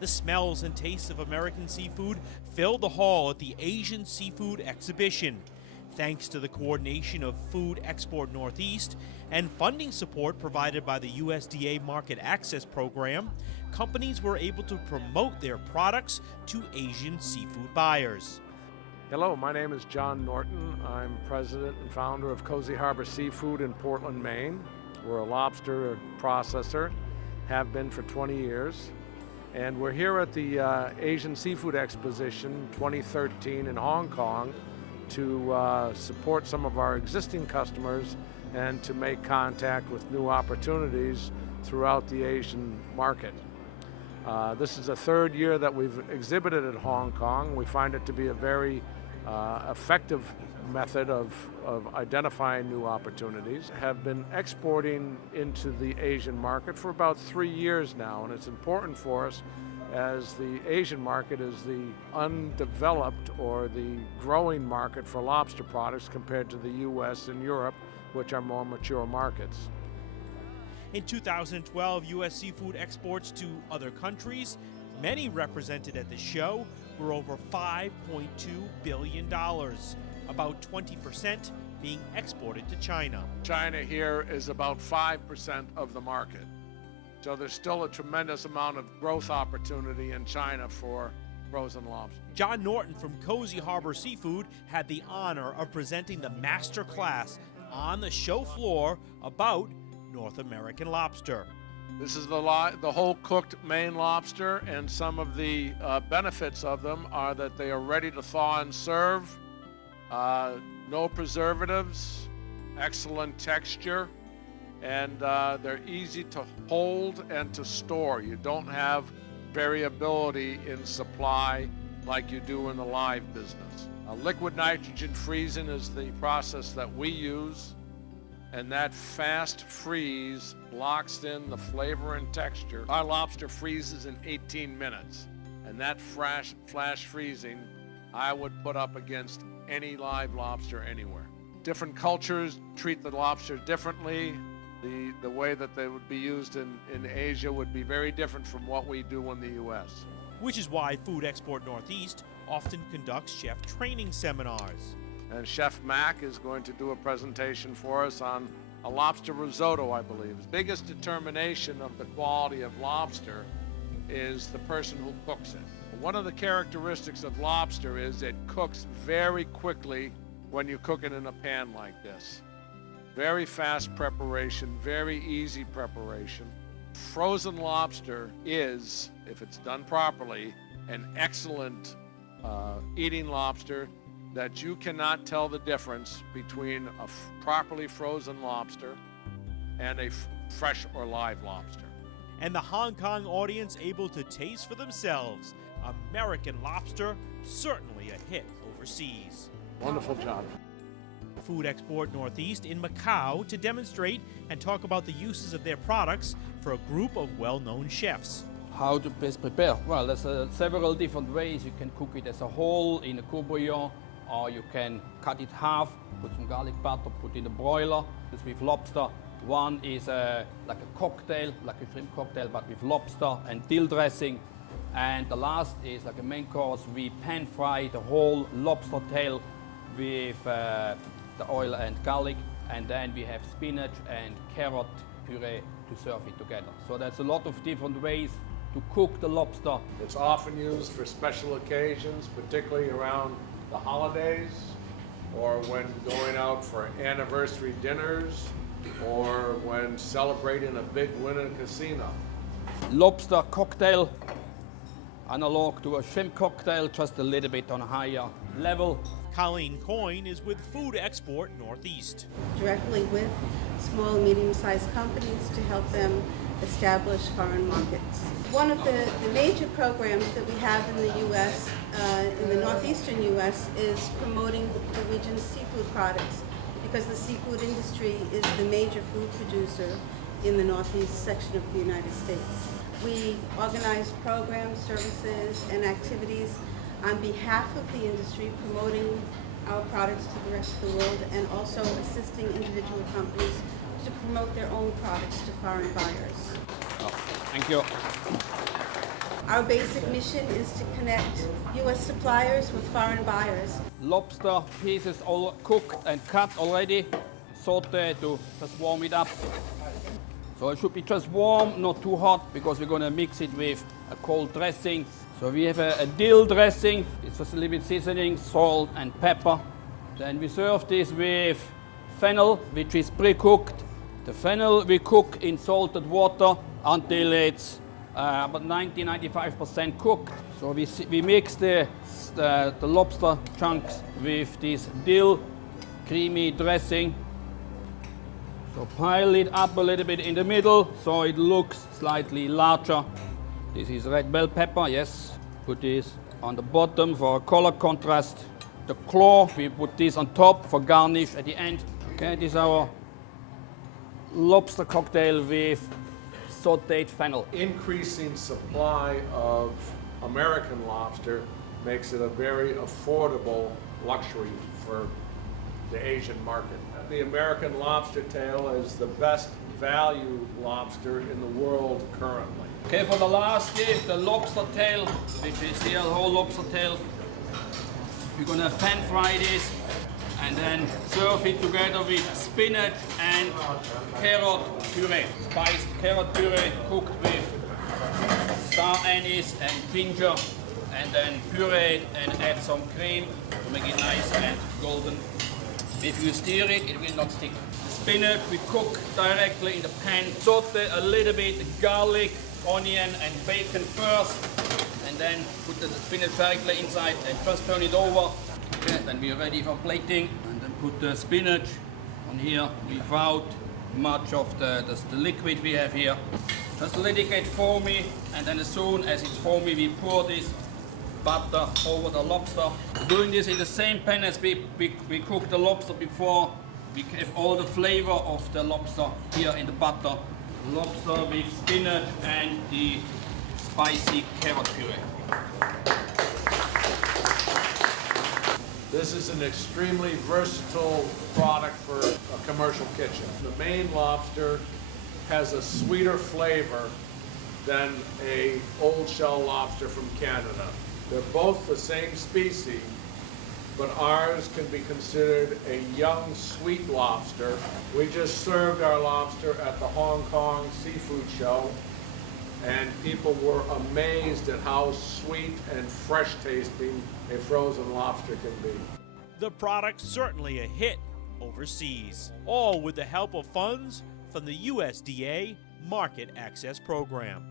The smells and tastes of American seafood filled the hall at the Asian Seafood Exhibition. Thanks to the coordination of Food Export Northeast and funding support provided by the USDA Market Access Program, companies were able to promote their products to Asian seafood buyers. Hello, my name is John Norton. I'm president and founder of Cozy Harbor Seafood in Portland, Maine. We're a lobster processor, have been for 20 years. And we're here at the Asian Seafood Exposition 2013 in Hong Kong to support some of our existing customers and to make contact with new opportunities throughout the Asian market. This is the third year that we've exhibited at Hong Kong. We find it to be a very effective method of identifying new opportunities. Have been exporting into the Asian market for about 3 years now, and it's important for us as the Asian market is the undeveloped or the growing market for lobster products compared to the US and Europe, which are more mature markets. In 2012, U.S. seafood exports to other countries, many represented at the show, were over $5.2 billion, about 20% being exported to China. China here is about 5% of the market. So there's still a tremendous amount of growth opportunity in China for frozen lobster. John Norton from Cozy Harbor Seafood had the honor of presenting the master class on the show floor about North American lobster. This is the whole cooked Maine lobster, and some of the benefits of them are that they are ready to thaw and serve, no preservatives, excellent texture, and they're easy to hold and to store. You don't have variability in supply like you do in the live business. Liquid nitrogen freezing is the process that we use, and that fast freeze locks in the flavor and texture. Our lobster freezes in 18 minutes, and that flash freezing I would put up against any live lobster anywhere. Different cultures treat the lobster differently. The way that they would be used in Asia would be very different from what we do in the US. Which is why Food Export Northeast often conducts chef training seminars. And Chef Mac is going to do a presentation for us on a lobster risotto, I believe. The biggest determination of the quality of lobster is the person who cooks it. One of the characteristics of lobster is it cooks very quickly when you cook it in a pan like this. Very fast preparation, very easy preparation. Frozen lobster is, if it's done properly, an excellent eating lobster that you cannot tell the difference between a properly frozen lobster and a fresh or live lobster. And the Hong Kong audience able to taste for themselves. American lobster, certainly a hit overseas. Wonderful job. Food Export Northeast in Macau to demonstrate and talk about the uses of their products for a group of well-known chefs. How to best prepare? Well, there's several different ways. You can cook it as a whole in a courbouillon, or you can cut it half, put some garlic butter, put in a broiler. This with lobster. One is like a cocktail, like a shrimp cocktail, but with lobster and dill dressing. And the last is like a main course. We pan fry the whole lobster tail with the oil and garlic, and then we have spinach and carrot puree to serve it together. So there's a lot of different ways to cook the lobster. It's often used for special occasions, particularly around the holidays, or when going out for anniversary dinners, or when celebrating a big win in a casino. Lobster cocktail, analog to a shrimp cocktail, just a little bit on a higher level. Colleen Coyne is with Food Export Northeast. Directly with small and medium-sized companies to help them establish foreign markets. One of the major programs that we have in the U.S., in the northeastern U.S., is promoting the region's seafood products, because the seafood industry is the major food producer in the northeast section of the United States. We organize programs, services, and activities on behalf of the industry, promoting our products to the rest of the world, and also assisting individual companies to promote their own products to foreign buyers. Thank you. Our basic mission is to connect U.S. suppliers with foreign buyers. Lobster pieces all cooked and cut already, sauté to just warm it up. So it should be just warm, not too hot, because we're going to mix it with a cold dressing. So we have a dill dressing. It's just a little bit seasoning, salt and pepper. Then we serve this with fennel, which is pre-cooked. The fennel we cook in salted water until it's about 90-95% cooked. So we mix the lobster chunks with this dill creamy dressing. So pile it up a little bit in the middle so it looks slightly larger. This is red bell pepper, yes. Put this on the bottom for a color contrast. The claw, we put this on top for garnish at the end. Okay, this is our lobster cocktail with sauteed fennel. Increasing supply of American lobster makes it a very affordable luxury for the Asian market. The American lobster tail is the best value lobster in the world currently. Okay, for the last dish, the lobster tail, which is the whole lobster tail. We're gonna pan fry this and then serve it together with spinach and carrot puree. Spiced carrot puree cooked with star anise and ginger, and then pureed and add some cream to make it nice and golden. If you stir it, it will not stick. The spinach we cook directly in the pan. Saute a little bit garlic, onion and bacon first, and then put the spinach directly inside and just turn it over. Okay, then we're ready for plating, and then put the spinach on here without much of the liquid we have here. Just let it get foamy, and then as soon as it's foamy, we pour this butter over the lobster. Doing this in the same pan as we cooked the lobster before. We have all the flavor of the lobster here in the butter. Lobster with spinach and the spicy carrot puree. This is an extremely versatile product for a commercial kitchen. The Maine lobster has a sweeter flavor than a old shell lobster from Canada. They're both the same species, but ours can be considered a young sweet lobster. We just served our lobster at the Hong Kong Seafood Show, and people were amazed at how sweet and fresh tasting a frozen lobster can be. The product's certainly a hit overseas, all with the help of funds from the USDA Market Access Program.